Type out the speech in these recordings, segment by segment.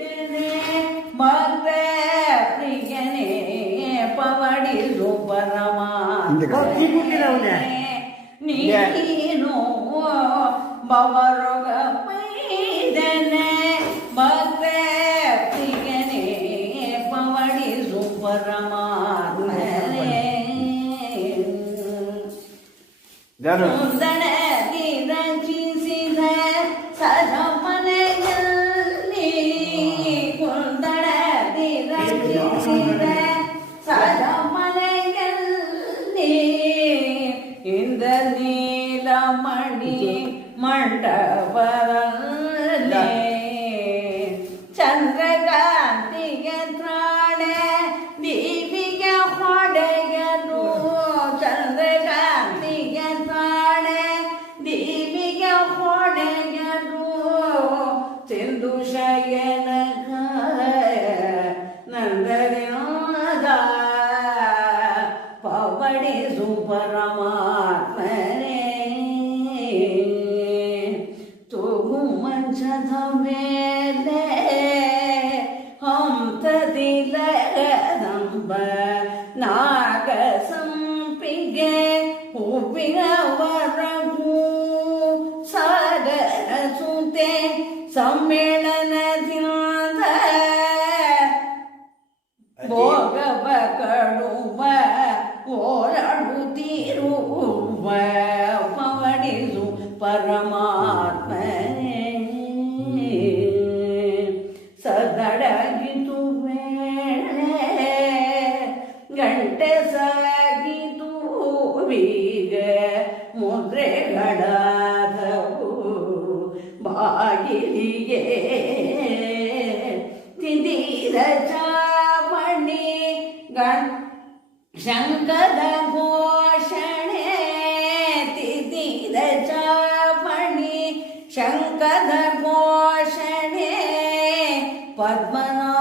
விட்டனே மந்த பிரியனே பவடிலும் பரமா ನೀನು ಬವರೊಗ ಮೈದನೆ ಭಕ್ತೆ ಪ್ರಿಯನೇ ಪವಡಿಸು ಪರಮಾತ್ಮನೇ ಸುಂದರ ನೀ ರಚಿಸಿದ ಸದಾ மணி மண்டபரே ಚಂದ್ರಕಾಂತಿಯ ತ್ರಾಣ ದೀಪಿಯ ಹೊಡೆಯನು ಚಂದ್ರಕಾಂತಿಯ ತ್ರಾಣ ದೀಪಿಯ ಹೊಡೆಯನು ಸಿಂಧು ಶಯನ ನಂದರಿನಾದ ಪವಣಿ ಸುಪರಮಾತ್ಮ ಮಂಚದ ಮೇಲೆ ಹಂತದಿಲ್ಲದಂಬ ನಾಗ ಸಂಪಿಗೆ ಹೂವಿನ ವರಗೂ ಸಾಗರ ಸೂತೆ ಸಮ್ಮೇಳನದಿಂದ ಭೋಗವ ಕಳುವ ಓಡಾಡುತ್ತಿರುವ ಪವಣಿಸು ಪರಮ ಗಂಟೆ ಸಾಗಿತು ಹೂವಿಗ ಶಂಕದ ಘೋಷಣೆ ಶಂಕದ ಘೋಷಣೆ ಪದ್ಮನಾಭ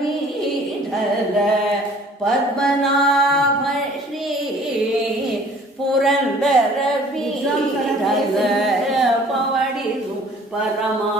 வீடல பத்மநாப ஸ்ரீ புரந்தர வீடல பவடிரு பரமா